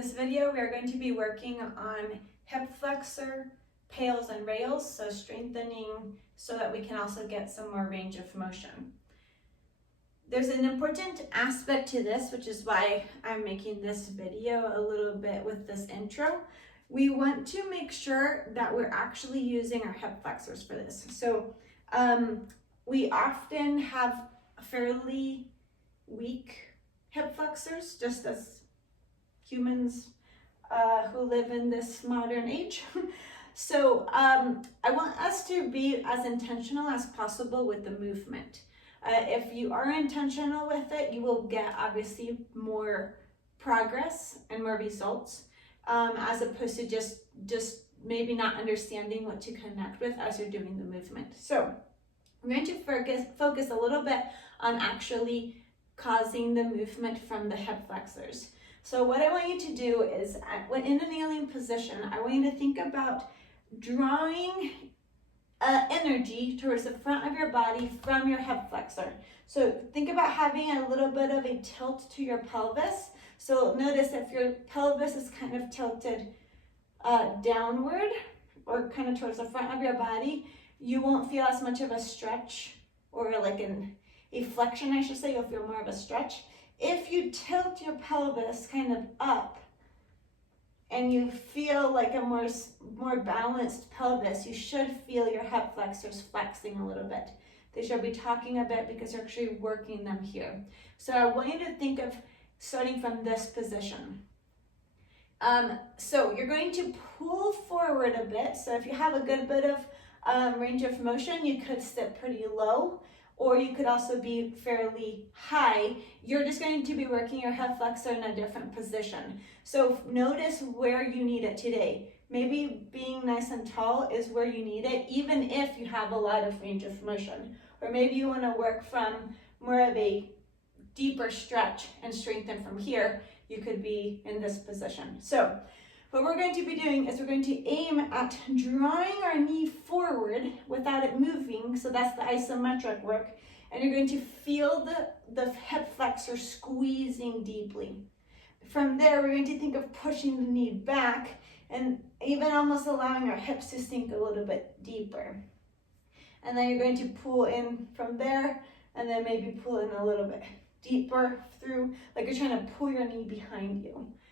this video, we are going to be working on hip flexor, pales and rails, so strengthening so that we can also get some more range of motion. There's an important aspect to this, which is why I'm making this video a little bit with this intro. We want to make sure that we're actually using our hip flexors for this. So we often have fairly weak hip flexors, just as humans who live in this modern age. So I want us to be as intentional as possible with the movement. If you are intentional with it, you will get obviously more progress and more results, as opposed to just maybe not understanding what to connect with as you're doing the movement. So I'm going to focus a little bit on actually causing the movement from the hip flexors. So what I want you to do is, when in a kneeling position, I want you to think about drawing energy towards the front of your body from your hip flexor. So think about having a little bit of a tilt to your pelvis. So notice if your pelvis is kind of tilted downward or kind of towards the front of your body, you won't feel as much of a stretch, or like a flexion, I should say. You'll feel more of a stretch. If you tilt your pelvis kind of up and you feel like a more balanced pelvis, you should feel your hip flexors flexing a little bit. They should be talking a bit because you're actually working them here. So I want you to think of starting from this position. So you're going to pull forward a bit. So if you have a good bit of range of motion, you could sit pretty low, or you could also be fairly high. You're just going to be working your hip flexor in a different position. So notice where you need it today. Maybe being nice and tall is where you need it, even if you have a lot of range of motion. Or maybe you want to work from more of a deeper stretch and strengthen from here. You could be in this position. So what we're going to be doing is we're going to aim at drawing our knee forward without it moving. So that's the isometric work. And you're going to feel the hip flexor squeezing deeply. From there, we're going to think of pushing the knee back and even almost allowing our hips to sink a little bit deeper. And then you're going to pull in from there, and then maybe pull in a little bit deeper through, like you're trying to pull your knee behind you.